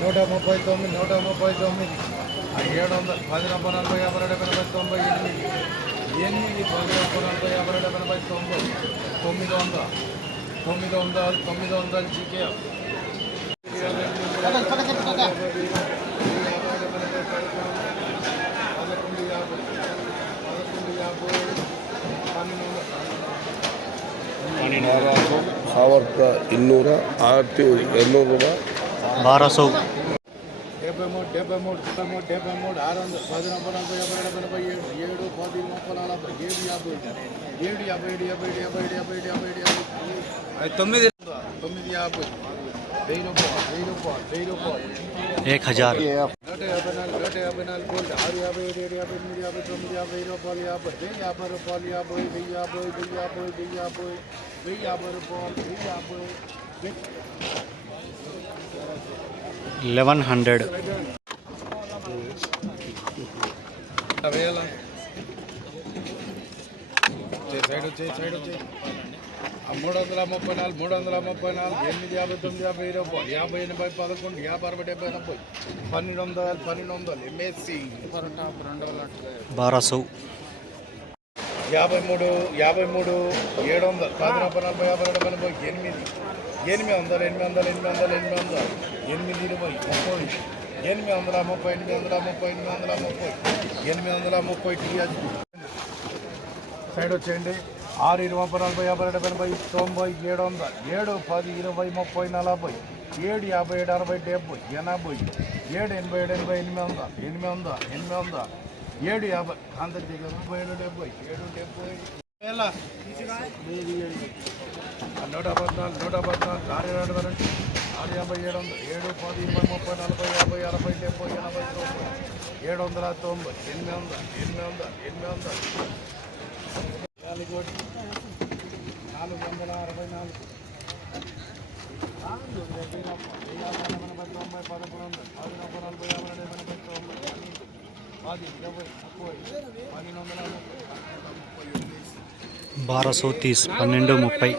నూట ముప్పై తొమ్మిది నూట ముప్పై తొమ్మిది ఆ ఏడు వందలు పది నలభై నలభై యాభై రెండు ఎనభై తొంభై ఎనిమిది ఎనిమిది పది నలభై నలభై యాభై రెండు ఎనభై తొంభై తొమ్మిది వందల తొమ్మిది వందలు తొమ్మిది వందలు చికే పదకొండు యాభై పదకొండు యాభై పన్నెండు వందలు ಬಾರಾಸು ಸಾವಿರದ ಇನ್ನೂರ ಆರತಿ ಎರಡುನೂರು ರೂಪಾಯಿ బారా సౌ డెబ్బై మూడు డెబ్బై మూడు డెబ్బై మూడు డెబ్బై మూడు ఆరు వందలు పది నలభై నలభై యాభై రెండు ఎనభై ఏడు ఏడు పది ముప్పై నలభై ఏడు యాభై ఏడు యాభై ఏడు యాభై ఏడు యాభై ఏడు యాభై ఏడు యాభై ఏడు యాభై తొమ్మిది తొమ్మిది యాభై వెయ్యి రూపాయలు వెయ్యి రూపాయలు వెయ్యి రూపాయలు ఏక్ హజార్ నూట యాభై నాలుగు నూట యాభై నాలుగు గోల్డ్ ఆరు యాభై ఏడు ఏడు యాభై ఎనిమిది యాభై తొమ్మిది యాభై రూపాయలు యాభై వెయ్యి యాభై రూపాయలు యాభై వెయ్యి యాభై వెయ్యి యాభై వెయ్యి యాభై వెయ్యి యాభై రూపాయలు వెయ్యి యాభై వెయ్యి లెవెన్ హండ్రెడ్. మూడు వందల ముప్పై నాలుగు మూడు వందల ముప్పై నాలుగు ఎనిమిది యాభై తొమ్మిది యాభై ఇరవై యాభై ఎనభై పదకొండు యాభై అరవై డెబ్బై ఎనభై పన్నెండు వందలు పన్నెండు వందలు ఎంఎస్సి రెండు వందల బారా సౌ యాభై మూడు యాభై మూడు ఏడు వందలు పది నలభై నలభై యాభై రెండు ఎనభై ఎనిమిది. ఎనిమిది వందలు ఎనిమిది వందలు ఎనిమిది వందలు ఎనిమిది వందలు ఎనిమిది ఇరవై ముప్పై ఎనిమిది వందల ముప్పై ఎనిమిది వందల ముప్పై ఎనిమిది వందల ముప్పై ఎనిమిది వందల ముప్పై టీఆర్ సైడ్ వచ్చేయండి ఆరు ఇరవై ముప్పై నలభై యాభై రెండు ఎనభై తొంభై ఏడు వందల ఏడు పది ఇరవై ముప్పై నలభై ఏడు యాభై ఏడు అరవై డెబ్బై ఎనభై ఏడు ఎనభై ఏడు ఎనభై ఎనిమిది వందల ఎనిమిది వందల ఎనిమిది వందల ఏడు యాభై అంత ముప్పై ఏడు డెబ్బై ఏడు డెబ్బై నూట పద్నాలుగు నూట పద్నాలుగు ఆరు ఏడు వరకు ఆరు యాభై ఏడు వందలు ఏడు పది ఇరవై ముప్పై నలభై యాభై అరవై డెబ్బై ఎనభై తొంభై ఏడు వందల తొంభై ఎనిమిది వందలు ఎనిమిది వందలు ఎనిమిది వందలు నాలుగు కోటి నాలుగు వందల అరవై నాలుగు ఎనభై తొంభై పదకొండు వందలు పది నలభై నలభై యాభై రెండు ఎనభై తొంభై పది ఇరవై ముప్పై పన్నెండు వందల ముప్పై బారా తీస్ పన్నెండు ముప్పై.